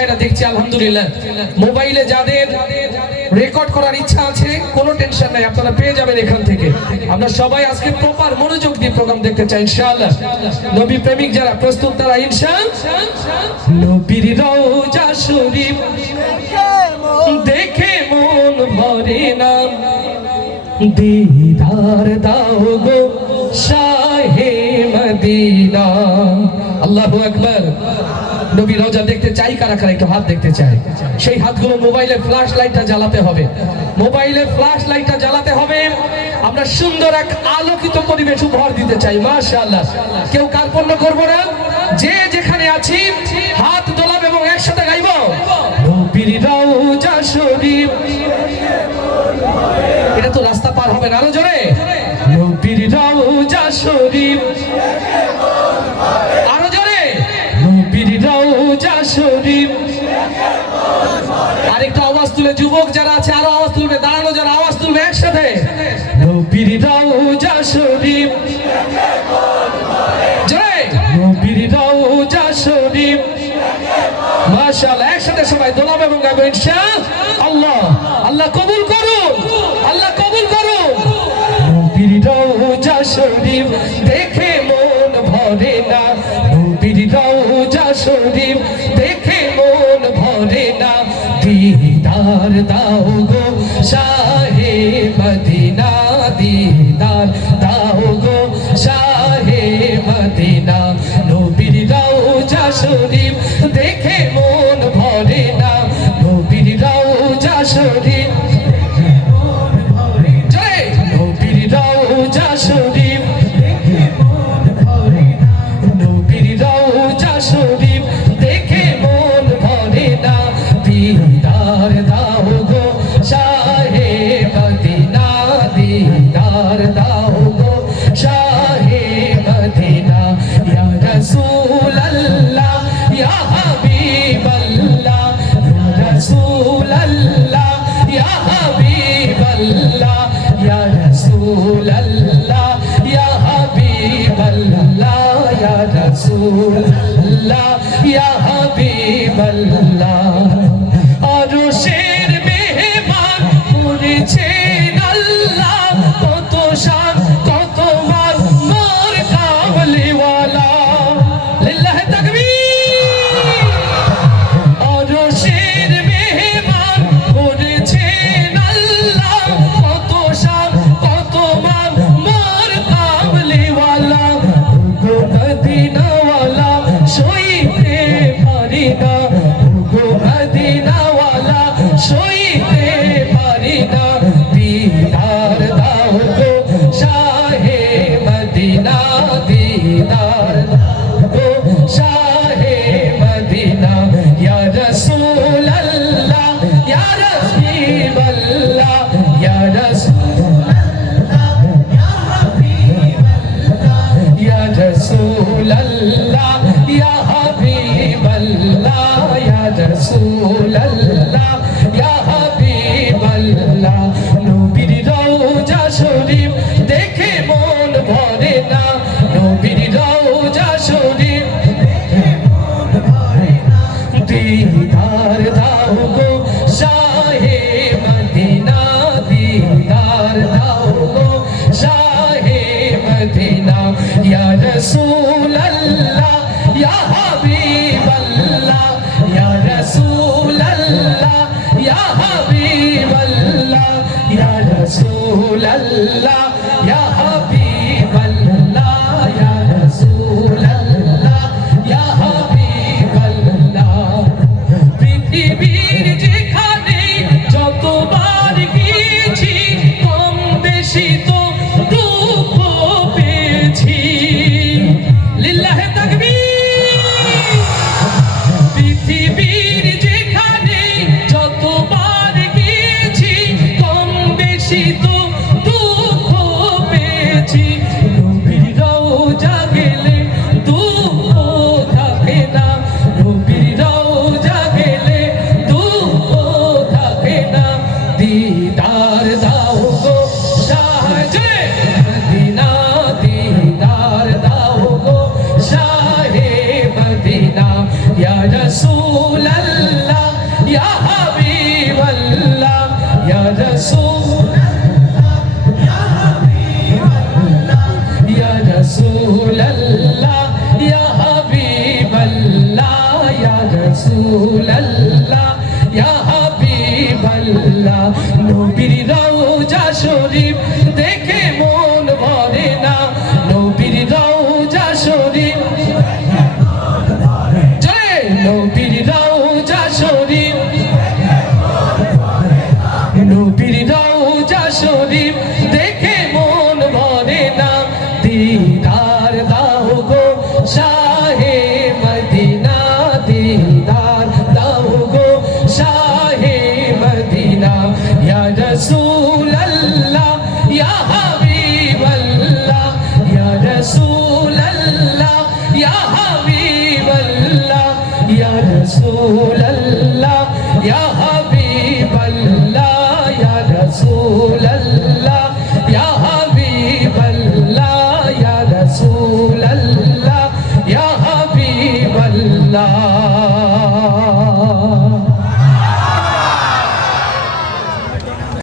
ভাইরা দেখছি আলহামদুলিল্লাহ। মোবাইলে যাদের রেকর্ড করার ইচ্ছা আছে কোনো টেনশন নাই, আপনারা পেয়ে যাবেন এখান থেকে। আমরা সবাই আজকে প্রপার মনোযোগ দিয়ে প্রোগ্রাম দেখতে চাই ইনশাআল্লাহ। নবী প্রেমিক যারা প্রস্তুত তারা ইনশাআল্লাহ। নবীর রওজা শরীফ দেখে মন ভরে না, দিদার দাও গো শাহে মদিনা। আল্লাহু আকবার। নবী রওজা দেখতে চাই কারা কারা, একটু হাত দেখতে চাই। সেই হাতগুলো মোবাইলের ফ্ল্যাশ লাইটটা জ্বালাতে হবে, মোবাইলের ফ্ল্যাশ লাইটটা জ্বালাতে হবে। আমরা সুন্দর এক আলোকিত পরিবেশ উপহার দিতে চাই মাশাআল্লাহ। কেউ কার্পণ্য করব না, যে যেখানে আছি হাত দোলাব এবং একসাথে গাইব নবীর রওজা শরীফ। এটা তো রাস্তা পার হবে না, আরো জোরে নবীর রওজা শরীফ, আরো জোরে নবীর রওজা শরীফ। আরেকটা আওয়াজ তুলে যুবক যারা আছে আরো আওয়াজ তুলবে, দাঁড়ানো যারা আওয়াজ তুলবে একসাথে নবীর রওজা শরীফ, জোরে নবীর রওজা শরীফ। মাশাআল্লাহ, একসাথে সবাই দোলাবে এবং গাইবে ইনশাআল্লাহ। আল্লাহ কবুল করুন, আল্লাহ কবুল করুন। নবীর রওজা শরীফ দেখে মন ভরে না, নবীর রওজা শরীফ দেখে মন ভরে না, দিদার দাও গো শাহে মদিনা, দিদার দাও গো শাহে মদিনা। নবীর রওজা শরীফ দেখে মন ভরে না, নবীর রওজা শরীফ, নবীর রওজা শরীফ, নবীর রওজা শরীফ দেখে মন ভরে না, দিদার দাও গো শাহে মদিনা, দিদার দাও গো শাহে মদিনা। ইয়া রাসূলুল্লাহ ইয়া হাবিবাল্লাহ, ইয়া রাসূলুল্লাহ ইয়া হাবিবাল্লাহ, ইয়া রাসূলুল্লাহ ইয়া হাবিবাল্লাহ, ইয়া রাসূলুল্লাহ ইয়া হাবিবাল্লাহ। আরশের মেহমান করেছেন আল্লাহ, কত শান কত মান মোর কামলিওয়ালা, লিল্লাহি তাকবীর। আরশের মেহমান করেছেন আল্লাহ, কত শান কত মান মোর কামলিওয়ালা, গো মদিনাওয়ালা সইতে পারি না, গো মদিনাওয়ালা সইতে পারি না, দিদার দাও গো শাহে মদিনা, দিদার দাও গো শাহে মদিনা। ইয়া রাসূলুল্লাহ ইয়া হাবিবাল্লাহ, ইয়া রাসূলুল্লাহ ইয়া হাবিবাল্লাহ, ইয়া রাসূলুল্লাহ ইয়া হাবিবাল্লাহ, ইয়া রাসূলুল্লাহ ইয়া হাবিবাল্লাহ। নবীর রওজা শরীফ দেখে মন ভরে না, নবীর রওজা শরীফ দেখে মন ভরে না, দিদার দাও গো শাহে মদিনা, দিদার দাও গো শাহে মদিনা। ইয়া রাসূলুল্লাহ ইয়া হাবিবাল্লাহ, ইয়া রাসূলুল্লাহ রাসূলাল্লাহ ইয়া হাবিবাল্লাহ ইয়া রাসূল ইয়া রাসূলাল্লাহ ইয়া হাবিবাল্লাহ ইয়া রাসূলাল্লাহ ইয়া হাবিবাল্লাহ নবীর রওজা শরীফ দেখে মন ভরে না নবীর রওজা শরীফ জয় নবীর রওজা শরীফ নবীর রওজা শরীফ দেখে মন ভরে না দিদার দাও গো শাহে মদিনা দিদার দাও গো শাহে মদিনা ইয়া রাসূলাল্লাহ ইয়া হাবিবাল্লাহ ইয়া রাসূলাল্লাহ ইয়া হাবিবাল্লাহ ইয়া রাসূলাল্লাহ ইয়া হাবিবাল্লাহ